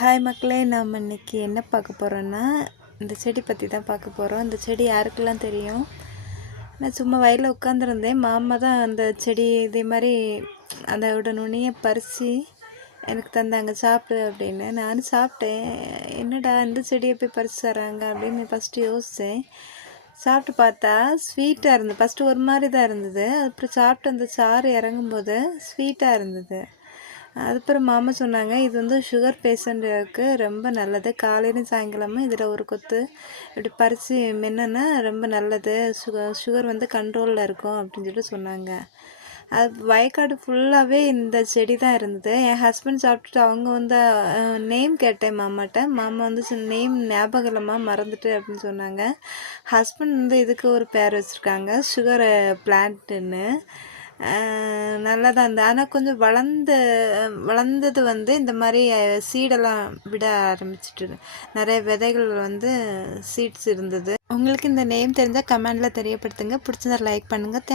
Hi மக்களே, நாம் இன்றைக்கி என்ன பார்க்க போகிறோன்னா இந்த செடி பற்றி தான் பார்க்க போகிறோம். இந்த செடி யாருக்கெல்லாம் தெரியும்? நான் சும்மா வயலில் உட்காந்துருந்தேன். மாமா தான் அந்த செடி இதே மாதிரி அதோட நுனியை பறித்து எனக்கு தந்தாங்க, சாப்பிடு அப்படின்னு. நானும் சாப்பிட்டேன். என்னடா இந்த செடியை போய் பறித்து தராங்க அப்படின்னு ஃபஸ்ட்டு யோசித்தேன். சாப்பிட்டு பார்த்தா ஸ்வீட்டாக இருந்தது. ஃபஸ்ட்டு ஒரு மாதிரி தான் இருந்தது. அப்புறம் சாப்பிட்டு அந்த சாறு இறங்கும்போது ஸ்வீட்டாக இருந்தது. அதுக்கப்புறம் மாமா சொன்னாங்க, இது வந்து சுகர் பேஷண்ட்டுக்கு ரொம்ப நல்லது. காலையிலும் சாயங்காலமும் இதில் ஒரு கொத்து இப்படி பறித்து மென்னுன்னா ரொம்ப நல்லது. சுகர் வந்து கண்ட்ரோலில் இருக்கும் அப்படின்னு சொல்லிட்டு சொன்னாங்க. அது வயக்காடு ஃபுல்லாகவே இந்த செடி தான் இருந்தது. என் ஹஸ்பண்ட் சாப்பிட்டுட்டு அவங்க வந்து நேம் கேட்டேன் மாமாட்ட. மாமா வந்து நேம் ஞாபகம் இல்லைம்மா, மறந்துட்டு அப்படின்னு சொன்னாங்க. ஹஸ்பண்ட் வந்து இதுக்கு ஒரு பேர் வச்சுருக்காங்க, சுகர் பிளான்ட்டுன்னு. நல்லா தான் இருந்தது. ஆனால் கொஞ்சம் வளர்ந்தது வந்து இந்த மாதிரி சீடெல்லாம் விட ஆரம்பிச்சிட்டு நிறைய விதைகள் வந்து சீட்ஸ் இருந்தது. உங்களுக்கு இந்த நேம் தெரிஞ்சால் கமெண்டில் தெரியப்படுத்துங்க. பிடிச்சிருந்தா லைக் பண்ணுங்கள்.